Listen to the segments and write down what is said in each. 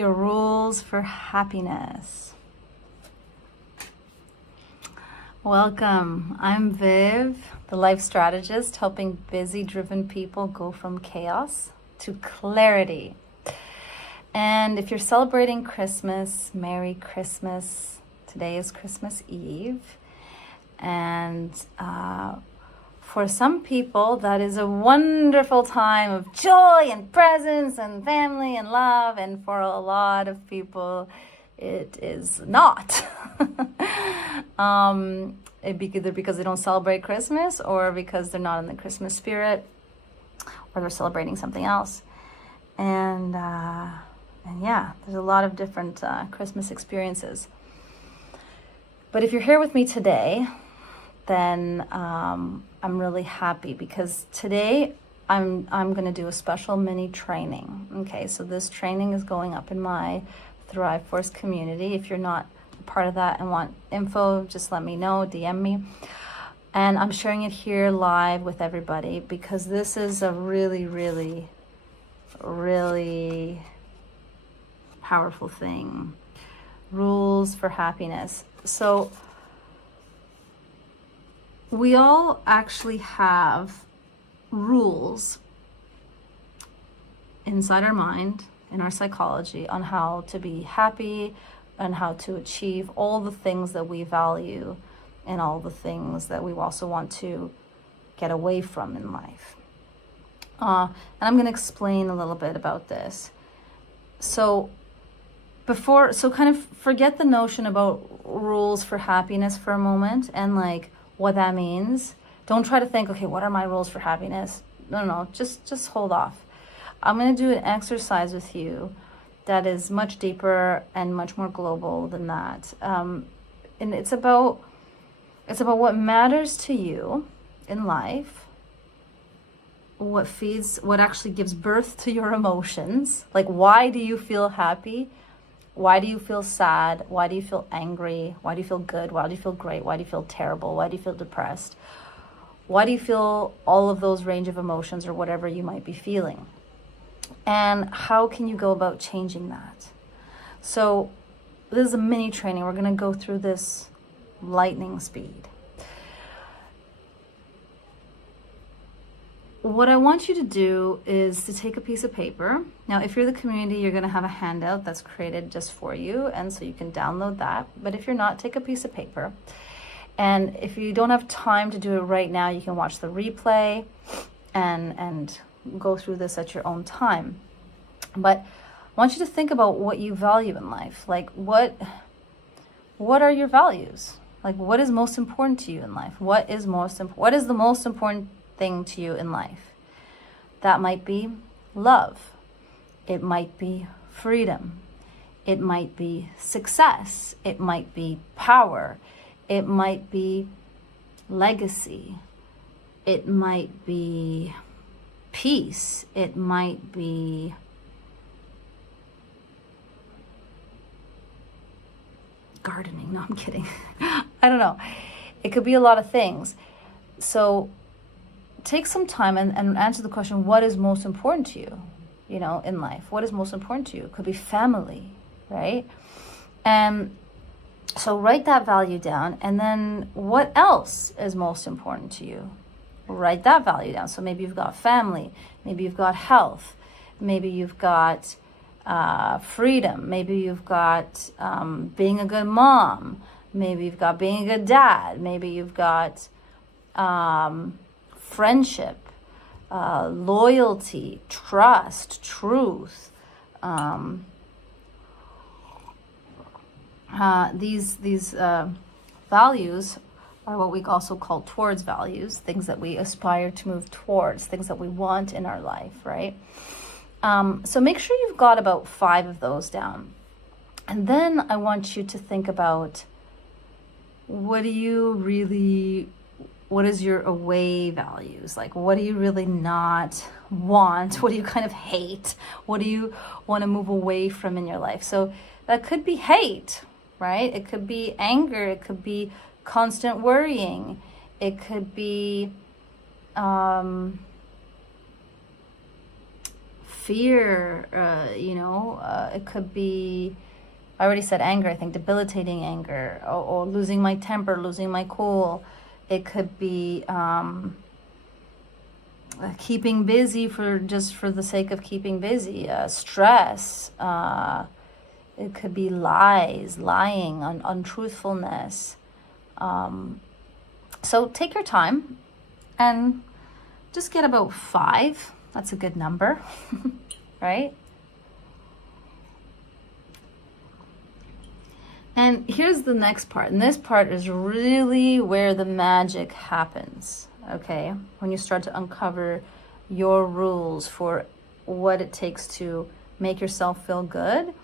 your rules for happiness. Welcome. I'm Viv, the life strategist, helping busy, driven people go from chaos to clarity. And if you're celebrating Christmas, Merry Christmas. Today is Christmas Eve. And for some people, that is a wonderful time of joy and presents and family and love. And for a lot of people, it is not. Either because they don't celebrate Christmas, or because they're not in the Christmas spirit, or they're celebrating something else. And yeah, there's a lot of different Christmas experiences. But if you're here with me today, then I'm really happy, because today I'm going to do a special mini training. Okay, so this training is going up in my Thrive Force community. If you're not a part of that and want info, just let me know, DM me. And I'm sharing it here live with everybody, because this is a really, really, really powerful thing. Rules for happiness. So we all actually have rules inside our mind, in our psychology, on how to be happy and how to achieve all the things that we value and all the things that we also want to get away from in life. And I'm going to explain a little bit about this. So kind of forget the notion about rules for happiness for a moment, and like what that means. Don't try to think, okay, what are my rules for happiness? No, just hold off. I'm going to do an exercise with you that is much deeper and much more global than that. And it's about what matters to you in life, what actually gives birth to your emotions. Like, why do you feel happy? Why do you feel sad? Why do you feel angry? Why do you feel good? Why do you feel great? Why do you feel terrible? Why do you feel depressed? Why do you feel all of those range of emotions, or whatever you might be feeling? And how can you go about changing that? So this is a mini training. We're going to go through this lightning speed. What I want you to do is to take a piece of paper. Now, if you're the community, you're going to have a handout that's created just for you, and so you can download that. But if you're not, take a piece of paper. And if you don't have time to do it right now, you can watch the replay and go through this at your own time. But I want you to think about what you value in life. Like, what are your values? Like, what is most important to you in life? What is the most important thing to you in life? That might be love. It might be freedom. It might be success. It might be power. It might be legacy. It might be peace. It might be gardening. No, I'm kidding. I don't know. It could be a lot of things. So take some time and answer the question, what is most important to you, in life? What is most important to you? It could be family, right? And so write that value down. And then what else is most important to you? Write that value down. So maybe you've got family, maybe you've got health, maybe you've got freedom, maybe you've got being a good mom, maybe you've got being a good dad, maybe you've got friendship, loyalty, trust, truth. These values are what we also call towards values, things that we aspire to move towards, things that we want in our life, right? So make sure you've got about 5 of those down. And then I want you to think about, what is your away values? Like, what do you really not want? What do you kind of hate? What do you want to move away from in your life? So that could be hate, right? It could be anger. It could be constant worrying. It could be fear, it could be, I already said anger, I think debilitating anger, or losing my temper, losing my cool. It could be keeping busy for the sake of keeping busy, stress. It could be lying, untruthfulness. So take your time and just get about 5. That's a good number, right? And here's the next part. And this part is really where the magic happens, okay? When you start to uncover your rules for what it takes to make yourself feel good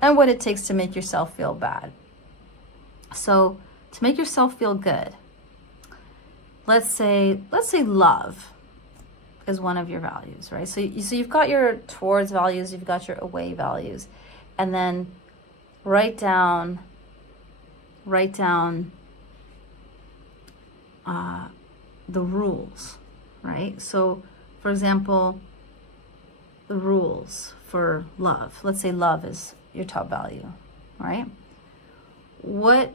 and what it takes to make yourself feel bad. So to make yourself feel good, let's say love is one of your values, right? So you've got your towards values, you've got your away values, and then write down the rules, right? So for example, the rules for love, let's say love is your top value, right? What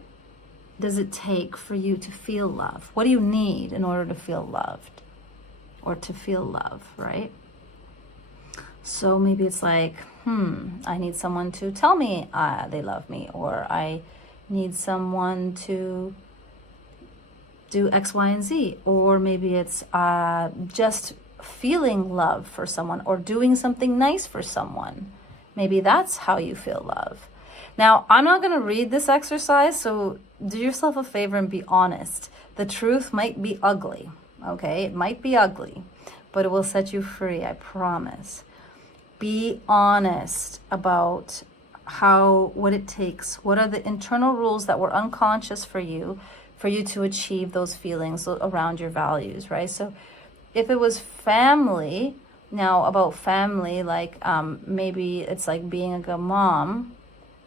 does it take for you to feel love? What do you need in order to feel loved or to feel love, right? So maybe it's like, I need someone to tell me they love me, or I need someone to do X, Y, and Z. Or maybe it's just feeling love for someone or doing something nice for someone. Maybe that's how you feel love. Now, I'm not going to read this exercise, so do yourself a favor and be honest. The truth might be ugly, okay? It might be ugly, but it will set you free, I promise. Be honest about what it takes. What are the internal rules that were unconscious for you to achieve those feelings around your values, right? So if it was family, now about family, like maybe it's like being a good mom,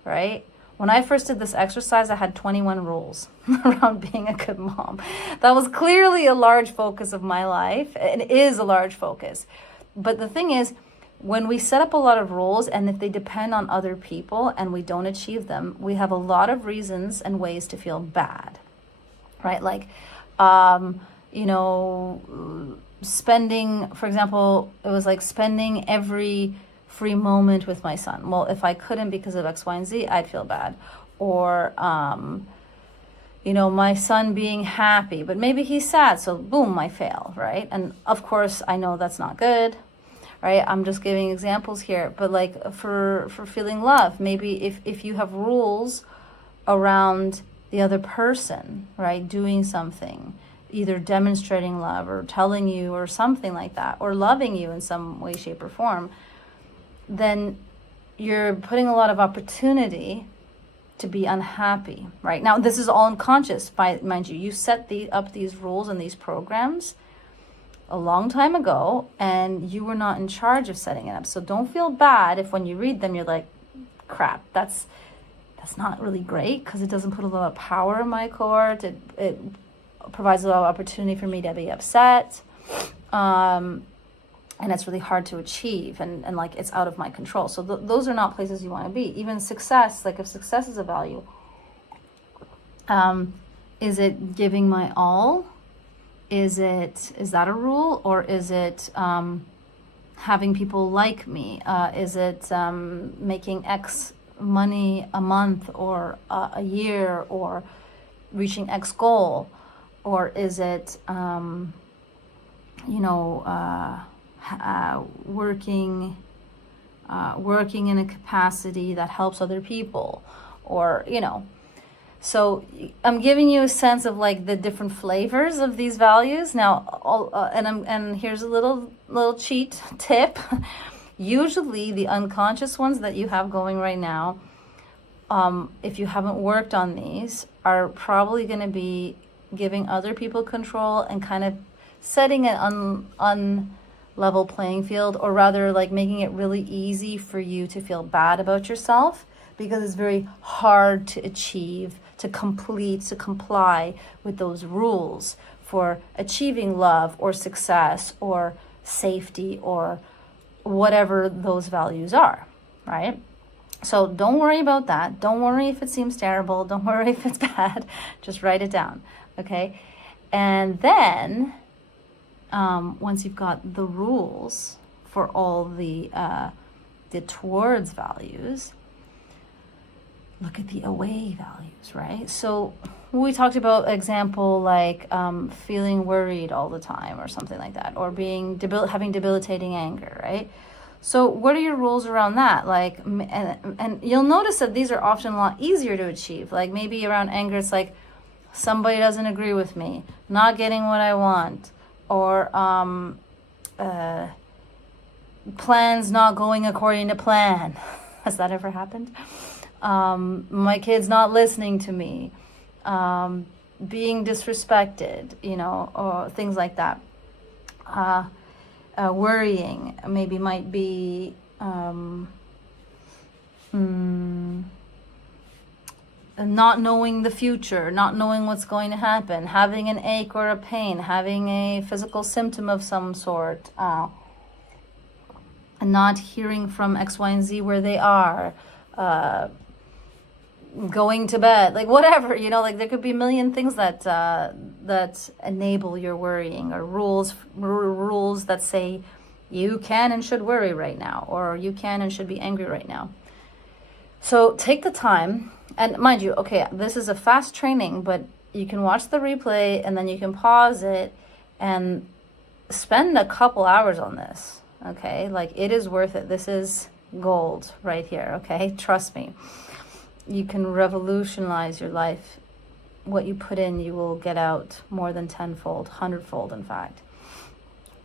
right? When I first did this exercise, I had 21 rules around being a good mom. That was clearly a large focus of my life, and is a large focus. But the thing is, when we set up a lot of rules, and if they depend on other people and we don't achieve them, we have a lot of reasons and ways to feel bad, right? Like, spending, for example, it was like spending every free moment with my son. Well, if I couldn't because of X, Y, and Z, I'd feel bad. Or, my son being happy, but maybe he's sad, so boom, I fail, right? And of course, I know that's not good, right? I'm just giving examples here. But like for feeling love, maybe if you have rules around the other person, right, doing something, either demonstrating love or telling you or something like that, or loving you in some way, shape, or form, then you're putting a lot of opportunity to be unhappy, right? Now, this is all unconscious, mind you. You set up these rules and these programs a long time ago, and you were not in charge of setting it up. So don't feel bad if when you read them, you're like, crap, that's not really great, because it doesn't put a lot of power in my court. It provides a lot of opportunity for me to be upset. And it's really hard to achieve, and like it's out of my control. So those are not places you want to be. Even success, like if success is a value, is it giving my all? Is that a rule? Or is it having people like me? Is it making X money a month or a year, or reaching X goal? Or is it working in a capacity that helps other people, or so I'm giving you a sense of like the different flavors of these values now. And here's a little cheat tip. Usually the unconscious ones that you have going right now, if you haven't worked on these, are probably going to be giving other people control and kind of setting an unlevel playing field, or rather like making it really easy for you to feel bad about yourself, because it's very hard to achieve, to comply with those rules for achieving love or success or safety or whatever those values are, right? So don't worry about that. Don't worry if it seems terrible. Don't worry if it's bad. Just write it down, okay? And then once you've got the rules for all the towards values, look at the away values, right? So we talked about example like feeling worried all the time or something like that, or having debilitating anger, right? So what are your rules around that? Like, and you'll notice that these are often a lot easier to achieve. Like maybe around anger, it's like somebody doesn't agree with me, not getting what I want, or plans not going according to plan. Has that ever happened? My kid's not listening to me, being disrespected, or things like that. Worrying maybe might be not knowing the future, not knowing what's going to happen, having an ache or a pain, having a physical symptom of some sort, not hearing from X, Y, and Z where they are, going to bed, like whatever, like there could be a million things that enable your worrying, or rules that say you can and should worry right now, or you can and should be angry right now. So take the time, and mind you, okay, this is a fast training, but you can watch the replay and then you can pause it and spend a couple hours on this, okay? Like it is worth it. This is gold right here, okay? Trust me. You can revolutionize your life. What you put in, you will get out more than tenfold, 100-fold, in fact.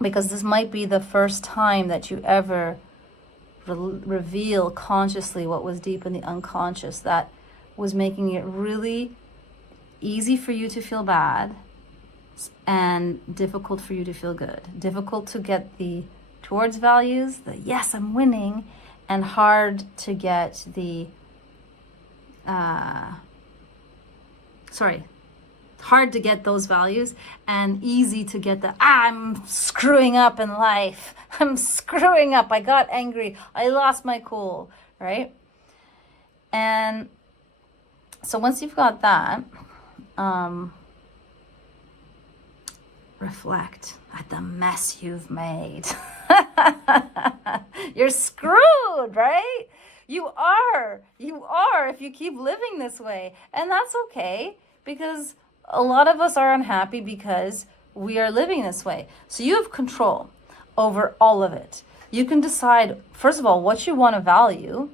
Because this might be the first time that you ever reveal consciously what was deep in the unconscious that was making it really easy for you to feel bad and difficult for you to feel good. Difficult to get the towards values, the yes, I'm winning, and hard to get the hard to get those values, and easy to get the I'm screwing up in life. I'm screwing up. I got angry. I lost my cool, right? And so once you've got that, reflect at the mess you've made. You're screwed, right? You are if you keep living this way. And that's okay, because a lot of us are unhappy because we are living this way. So you have control over all of it. You can decide, first of all, what you want to value,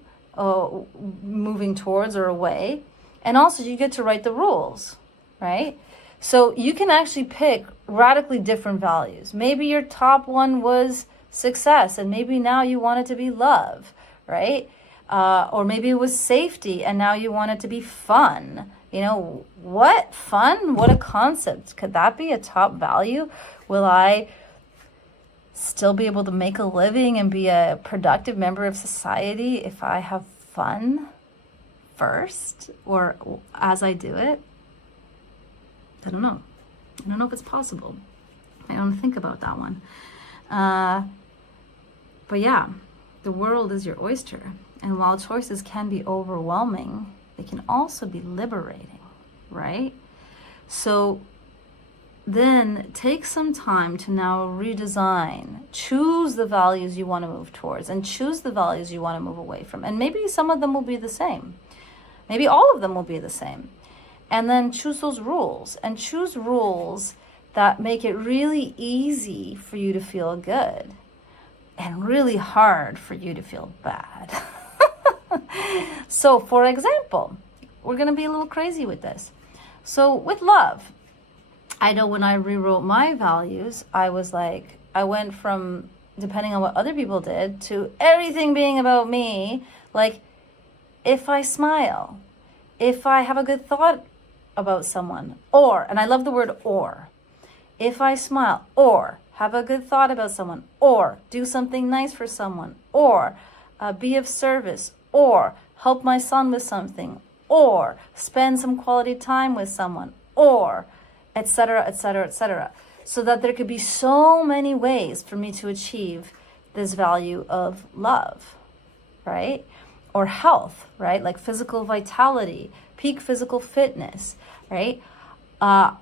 moving towards or away. And also you get to write the rules, right? So you can actually pick radically different values. Maybe your top one was success, and maybe now you want it to be love, right? Or maybe it was safety, and now you want it to be fun. What fun? What a concept. Could that be a top value? Will I still be able to make a living and be a productive member of society if I have fun first, or as I do it? I don't know. I don't know if it's possible. I don't think about that one. But yeah, the world is your oyster. And while choices can be overwhelming, they can also be liberating, right? So then take some time to now redesign, choose the values you want to move towards, and choose the values you want to move away from. And maybe some of them will be the same. Maybe all of them will be the same. And then choose those rules, and choose rules that make it really easy for you to feel good and really hard for you to feel bad. So, for example, we're going to be a little crazy with this. So with love, I know when I rewrote my values, I went from, depending on what other people did, to everything being about me. Like, if I smile, if I have a good thought about someone, or, and I love the word or, if I smile, or have a good thought about someone, or do something nice for someone, or be of service, or help my son with something, or spend some quality time with someone, or etc., etc., etc. So that there could be so many ways for me to achieve this value of love, right? Or health, right? Like physical vitality, peak physical fitness, right?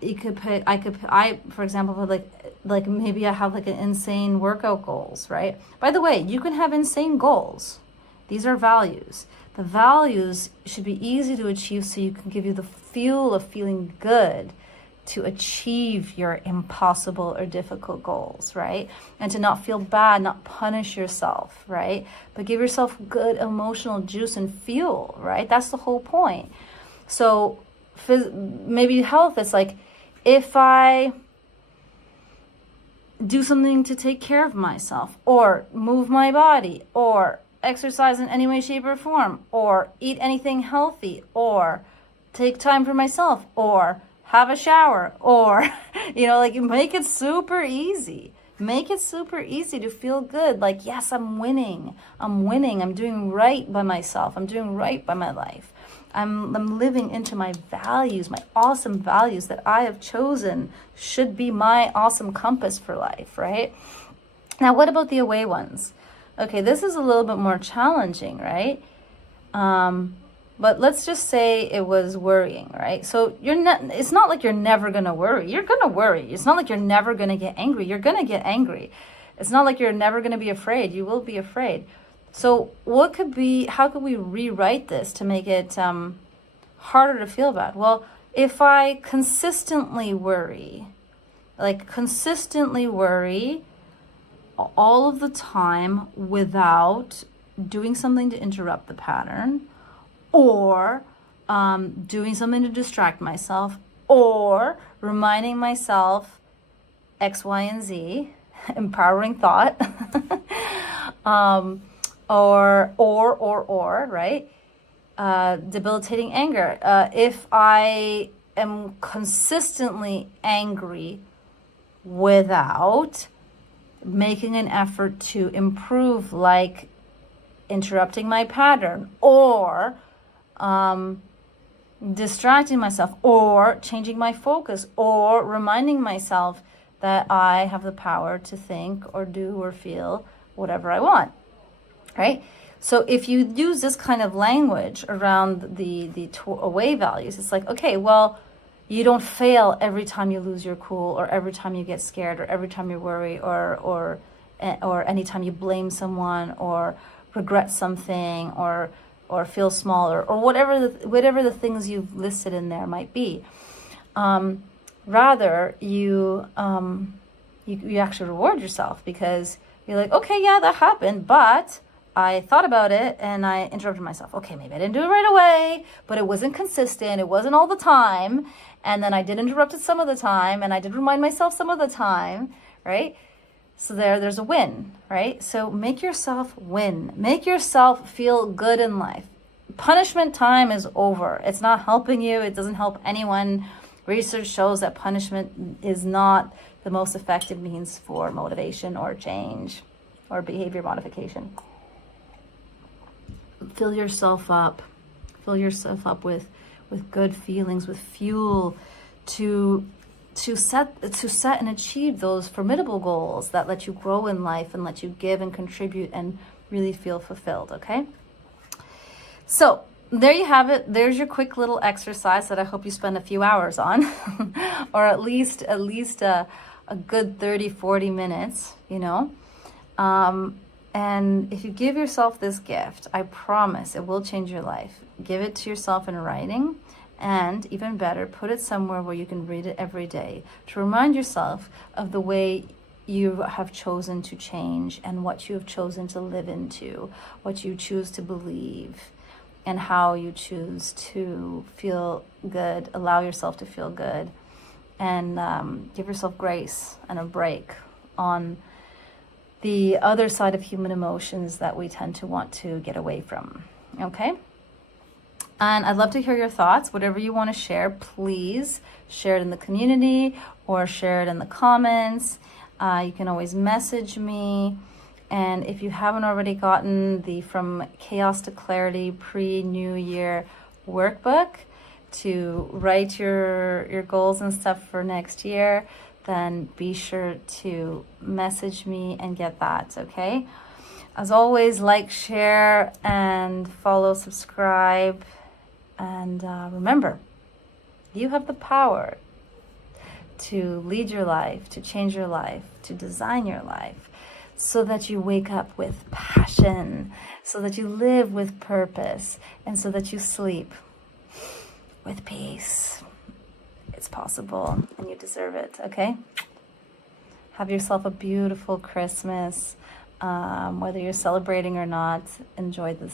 You could put, I, for example, put like maybe I have like an insane workout goals, right? By the way, you can have insane goals. These are values. The values should be easy to achieve so you can give you the fuel of feeling good to achieve your impossible or difficult goals, right? And to not feel bad, not punish yourself, right? But give yourself good emotional juice and fuel, right? That's the whole point. So maybe health is like, if I do something to take care of myself, or move my body, or exercise in any way, shape, or form, or eat anything healthy, or take time for myself, or have a shower, or, like make it super easy. Make it super easy to feel good. Like, yes, I'm winning. I'm doing right by myself. I'm doing right by my life. I'm living into my values, my awesome values that I have chosen should be my awesome compass for life, right? Now, what about the away ones? Okay, this is a little bit more challenging, right? But let's just say it was worrying, right? So it's not like you're never going to worry. You're going to worry. It's not like you're never going to get angry. You're going to get angry. It's not like you're never going to be afraid. You will be afraid. So how could we rewrite this to make it harder to feel bad? Well, if I consistently worry all of the time without doing something to interrupt the pattern, or doing something to distract myself, or reminding myself X, Y, and Z, empowering thought, or right, debilitating anger. If I am consistently angry without making an effort to improve, like interrupting my pattern, or distracting myself, or changing my focus, or reminding myself that I have the power to think or do or feel whatever I want, right? So if you use this kind of language around the away values, it's like, okay, well, you don't fail every time you lose your cool, or every time you get scared, or every time you worry, or anytime you blame someone, or regret something, or feel small, or whatever the things you've listed in there might be. Rather, you actually reward yourself, because you're like, okay, yeah, that happened, but I thought about it and I interrupted myself. Okay, maybe I didn't do it right away, but it wasn't consistent. It wasn't all the time. And then I did interrupt it some of the time, and I did remind myself some of the time, right? So there's a win, right? So make yourself win. Make yourself feel good in life. Punishment time is over. It's not helping you. It doesn't help anyone. Research shows that punishment is not the most effective means for motivation or change or behavior modification. Fill yourself up. Fill yourself up with good feelings, with fuel to set and achieve those formidable goals that let you grow in life and let you give and contribute and really feel fulfilled, okay? So there you have it. There's your quick little exercise that I hope you spend a few hours on, or at least a good 30-40 minutes, and if you give yourself this gift, I promise it will change your life. Give it to yourself in writing, and even better, put it somewhere where you can read it every day to remind yourself of the way you have chosen to change, and what you have chosen to live into, what you choose to believe, and how you choose to feel good, allow yourself to feel good, and give yourself grace and a break on the other side of human emotions that we tend to want to get away from, okay? And I'd love to hear your thoughts. Whatever you want to share, please share it in the community or share it in the comments. You can always message me. And if you haven't already gotten the From Chaos to Clarity pre-New Year workbook to write your goals and stuff for next year, then be sure to message me and get that, okay? As always, like, share, and follow, subscribe. And remember, you have the power to lead your life, to change your life, to design your life, so that you wake up with passion, so that you live with purpose, and so that you sleep with peace. It's possible, and you deserve it, okay? Have yourself a beautiful Christmas. Whether you're celebrating or not, enjoy this